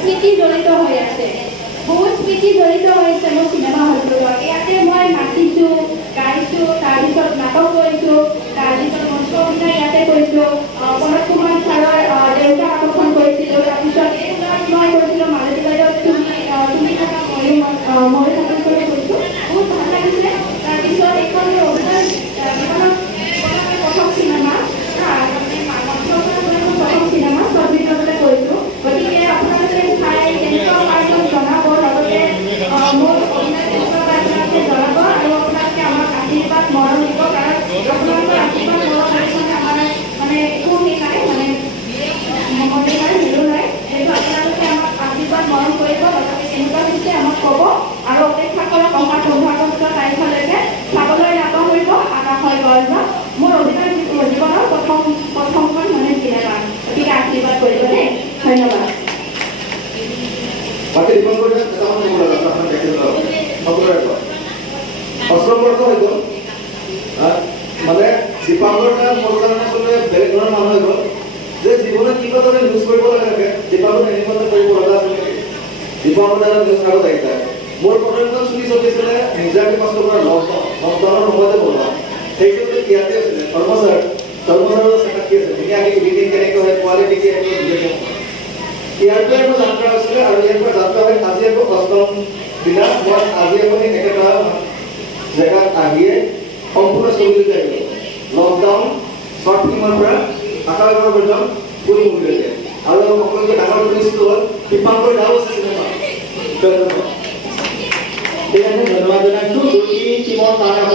স্মৃতি জড়িত হৈ আছে বহুত স্মৃতি জড়িত হৈছে মোৰ চিনেমা হলটোৰ লগত ইয়াতে মই নাচিছোঁ গাইছোঁ তাৰপিছত নাটক কৰিছোঁ তাৰপিছত মঞ্চ অভিনয় ইয়াতে কৰিছোঁ পৰশ কুমাৰ ছাৰৰ দেউতা আকৰ্ষণ কৰিছিলোঁ তাৰপিছত এইবিলাক মই কৰিছিলোঁ মালতী বাইদেউ তুমি থকা ময়ো নাটক কৰি কৰিছোঁ বহুত ভাল লাগিছে তাৰপিছত এইখন অভিনয় প্ৰথম চিনেমা প্ৰথম চিনেমা চব ভিতৰতে কৰিছোঁ গতিকে আপোনালোকে চাই কেনেকুৱা পাইছোঁ জনাব লগতে মোৰ অভিনয় কেনেকুৱা পাই আপোনালোকে জনাব আৰু আপোনালোকে আমাক আশীৰ্বাদ মৰম দিব কাৰণ আপোনালোকৰ আশীৰ্বাদ মৰম অবিহনে আমাৰ মানে একো সেই নাই মানে মমতে নাই হেৰু নাই সেইটো আপোনালোকে আমাক আশীৰ্বাদ মৰম কৰিব লগতে কেনেকুৱা হৈছে আমাক ক'ব আৰু অপেক্ষা কৰক অহা 15 তাৰিখলৈকে চাবলৈ নাপাহৰিব আকাশৰ গৰ্জন মোৰ অভিনয় জীৱনৰ প্ৰথমখন মানে চিনেমা গতিকে আশীৰ্বাদ কৰিব দেই ধন্যবাদ বাকি দীপঙ্কর অস্ত্রপর্দ হয়ে গেল মানে দীপাঙ্করটা মজার আসলে বেলেগ ধরনের মানুষ হয়ে গেল যে জীবনে কি কথা নিউজ করব লাগে দীপাঙ্কর এনিমত করব লাগা আছে দীপাঙ্কর দ্বারা নিউজ কাগজ আইতা মোর প্রথমখন শুনি চলিছিলে নিজাকে কষ্ট করে লকডাউনের সময়তে বলবা সেইটো ইয়াতে আছে সর্বসার সেটা কি আছে দুনিয়া কি বিল্ডিং কেনেকৈ হয় কোয়ালিটি কি আছে ইয়াৰ পৰা মই যাত্ৰা আছিলে আৰু ইয়াৰ পৰা যাত্ৰা হৈ আজি আকৌ অষ্টম দিনা মই আজি আপুনি একেটা জেগাত আহিয়ে সম্পূৰ্ণ ছবি আহিলোঁ লকডাউন শ্বৰ্ট ফিল্মৰ পৰা আকাশৰ পৰ্যন্ত ফুল মুভিলৈকে আৰু সকলোকে ডাঙৰ টুৰিষ্টটো হ'ল দীপাঙ্কৰ দাও আছে চিনেমা ধন্যবাদ ঠিক আছে ধন্যবাদ জনাইছোঁ দুটি টিমৰ কাৰণে